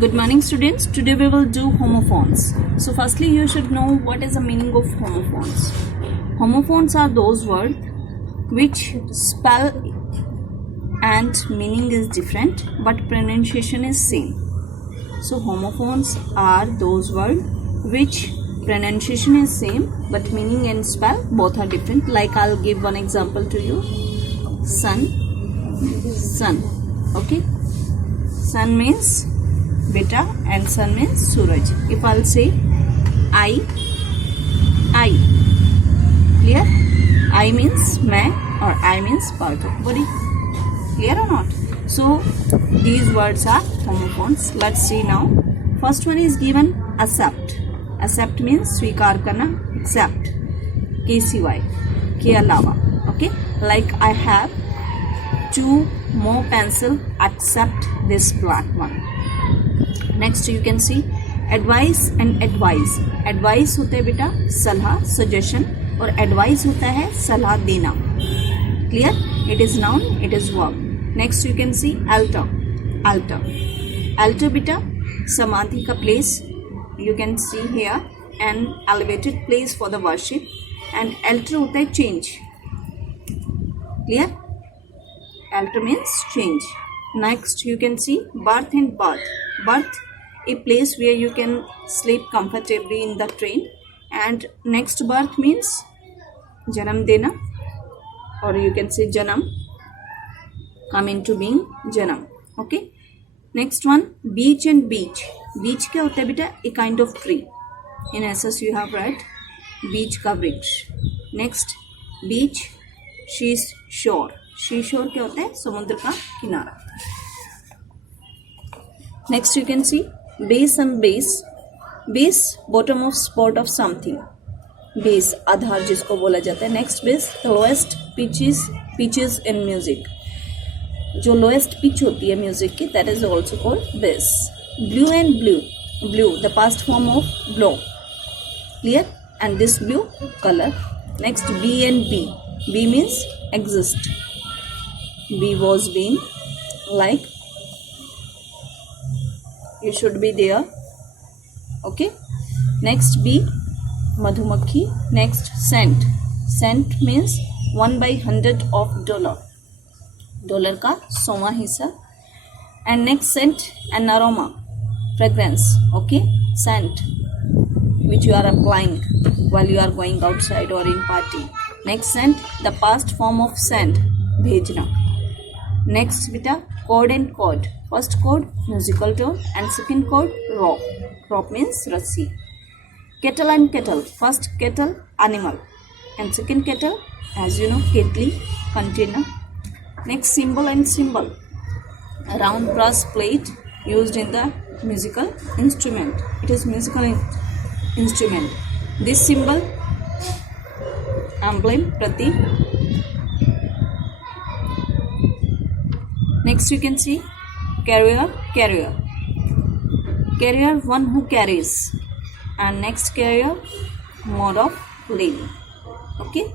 Good morning, students. Today we will do homophones. So firstly you should know what is the meaning of homophones. Homophones are those words which spell and meaning is different but pronunciation is same. So homophones are those words which pronunciation is same but meaning and spell both are different. Like I'll give one example to you. Sun. Okay. Sun means beta and sun means Suraj. If I'll say I, clear? I means मैं or I means part of body. Clear or not? So these words are homophones. Let's see now. First one is given accept. Accept means स्वीकार करना. Accept. KCY. के अलावा. Okay? Like I have 2 more pencil. Accept this black one. Next you can see advice and advise. Advice होता है बेटा सलाह suggestion और advice होता है सलाह देना. Clear? It is noun, it is verb. Next you can see altar. Altar बेटा समाधि का place. You can see here an elevated place for the worship. And altar होता है change. Clear? Altar means change. Next you can see berth and berth. Berth, a place where you can sleep comfortably in the train. And next berth means janam dena, or you can say janam, come into being janam. Okay. Next one beach and beach. Beach क्या होता है बेटा? A kind of tree. In SS you have read beach का वृक्ष. Next beach, seashore. seashore क्या होता है? समुद्र का किनारा. Next you can see base and base. Base bottom of spot of something. Base आधार जिसको बोला जाता है. Next base lowest pitches in music. जो lowest pitch होती है म्यूजिक की that is also called base. Blue and blue the past form of blow. Clear? And this blue color. Next B and B. B means exist. B was being like you should be there. Okay. Next B madhumakhi. Next scent. Scent means 1/100 of dollar. Dollar का 100वां हिस्सा. And next scent an aroma, fragrance. Okay. Scent which you are applying while you are going outside or in party. Next scent the past form of send, bhejna. Next beta chord and chord. First chord musical tone and second chord rope. Rope means rassi. Kettle and kettle. First kettle animal and second kettle as you know ketli container. Next symbol and symbol. A round brass plate used in the musical instrument. It is musical instrument. This symbol emblem pratik. Next you can see carrier, one who carries. And next carrier mode of living. Okay.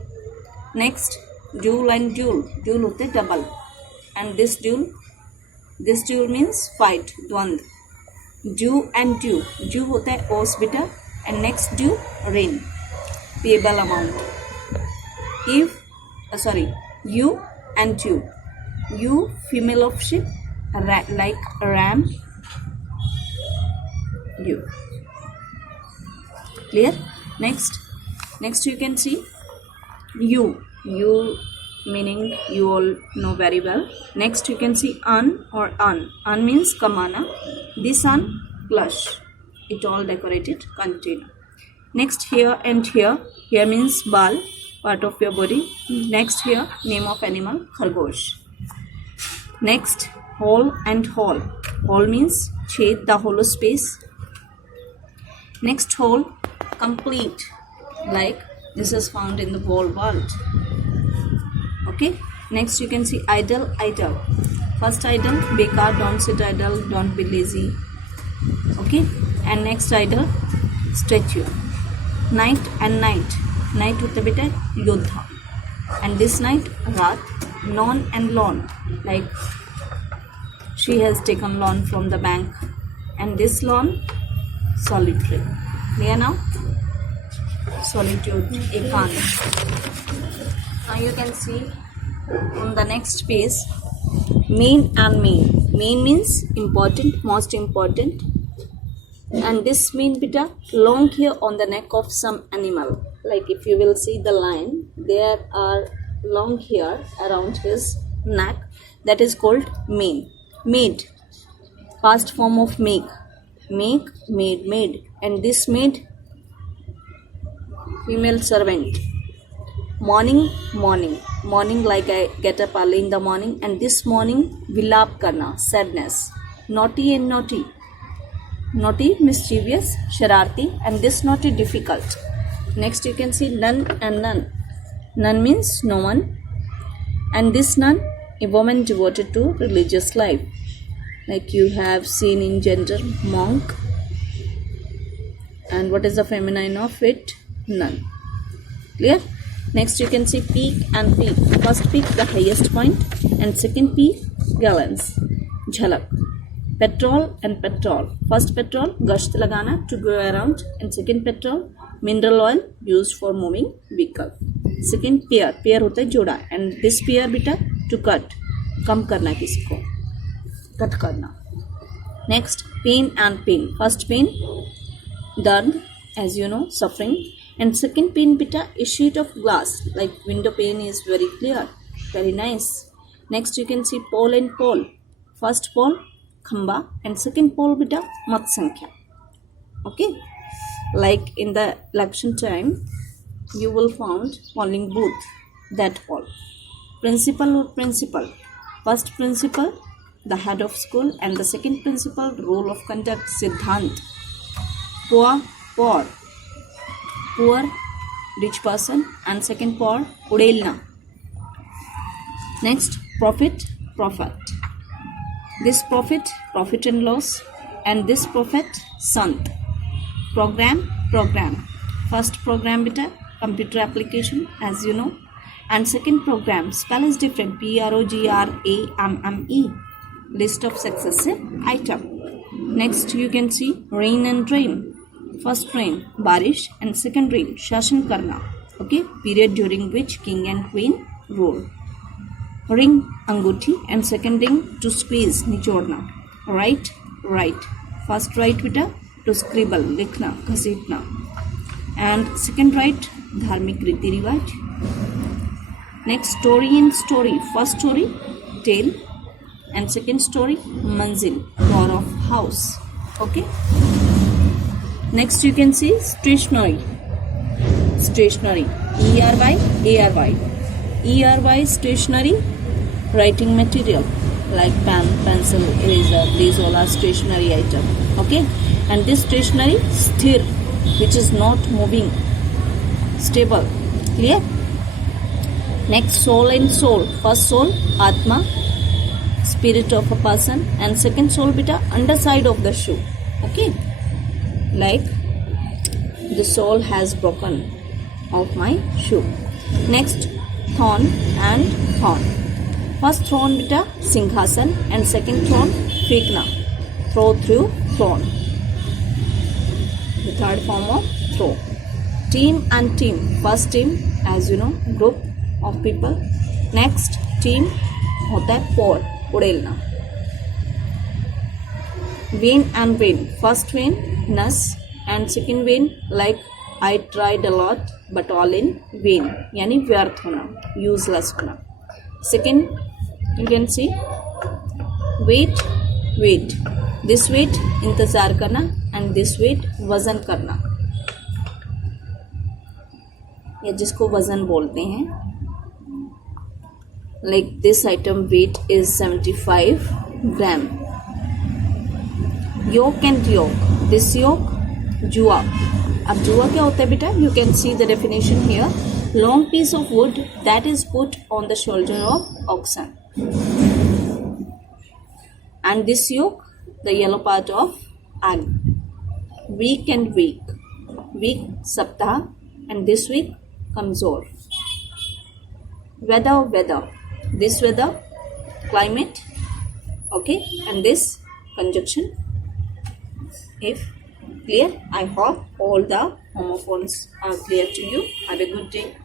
Next duel and duel होते double. And this duel means fight, द्वंद. Dew and dew होता है ओस बेटा. And next dew rain, payable amount. You and you female of sheep like ram. You. Clear? Next you can see you meaning you all know very well. Next you can see un means kamana. This un plush, it all decorated container. Next here and here means bal, part of your body. Next here name of animal khargosh. Next hole and hall means ched, the hollow space. Next hole complete, like this is found in the whole world. Okay. Next you can see idle. First idle bekar, don't sit idle, don't be lazy. Okay. And next idle statue. Night and night होता बेटा योद्धा. And this night रात. Loan and loan, like she has taken loan from the bank and this lawn, solitary. Clear now? Solitude, ekant. Now you can see on the next page, main and main. Main means important, most important. And this mean beta long hair on the neck of some animal. Like if you will see the line, there are long hair around his neck. That is called mane. Maid, past form of make. Make, maid, maid. And this maid, female servant. Morning, morning. Morning, like I get up early in the morning. And this morning, vilap karna, sadness. Naughty and naughty. Naughty, mischievous, shararti. And this naughty, difficult. Next you can see none and none. None means no one. And this nun, a woman devoted to religious life. Like you have seen in gender, monk. And what is the feminine of it? Nun. Clear? Next you can see peak and peak. First peak, the highest point, and second peak, gallons. Jhalak. Petrol and petrol. First petrol, gasht lagana, to go around, and second petrol, mineral oil used for moving vehicle. Second pair, pair होता है जोड़ा, and this pair बेटा to cut, कम करना किसी को, cut करना. Next, pain and pain. First pain, dard, as you know, suffering. And second pane beta is sheet of glass, like window pane is very clear, very nice. Next you can see pole and pole. First pole, khamba, and second pole beta, mat sankhya. Okay, like in the election time, you will find polling booth, that pole. Principal or principal. First principal, the head of school, and the second principal, rule of conduct, siddhant. Poor, poor. Poor, rich person, and second poor, udelna. Next, profit, profit. This profit, profit and loss, and this profit, sant. Program, program. First program beta, computer application, as you know, and second program, spell is different, PROGRAMME. List of successive item. Next, you can see rain and rain. First rain, barish, and second rain, shashan karna. Okay, period during which king and queen rule. Ring, anguthi, and second ring, to squeeze, nichodna. Right, right. First right beta, to scribble, likhna, घसीटना. And second right, dharmik riti rivaj. Next, story and story. First story, tale, and second story, manzil, door of house. Okay. Next you can see stationery. Stationery. ERY. ERY stationery. Writing material like pen, pencil, eraser. These all are stationery item. Okay. And this stationery sthir, which is not moving. Stable. Clear? Next, soul and soul. First soul, Atma, spirit of a person, and second soul beta, underside of the shoe. Okay. Like the sole has broken of my shoe. Next, thorn and thorn. First thorn beta, singhasan, and second thorn, fekna, throw through thorn. The third form of throw. Team and team. First team, as you know, group of people. Next team होता है pour, उड़ेलना. Vain and vain. First vain, nus, and second vain, like I tried a lot but all in vain, यानी व्यर्थ होना, useless होना. Second, you can see wait, wait. This wait इंतजार करना, and this wait वजन करना, या जिसको वजन बोलते हैं. Like this item weight is 75 gram. Yoke and yoke. This yoke, जुआ. अब जुआ क्या होता है बेटा? You can see the definition here. Long piece of wood that is put on the shoulder of oxen. And this yoke, the yellow part of egg. Week and week. Week, saptah, and this week, kamzor. Weather, weather. This weather, climate. Okay, and this conjunction, if clear. I hope all the homophones are clear to you. Have a good day.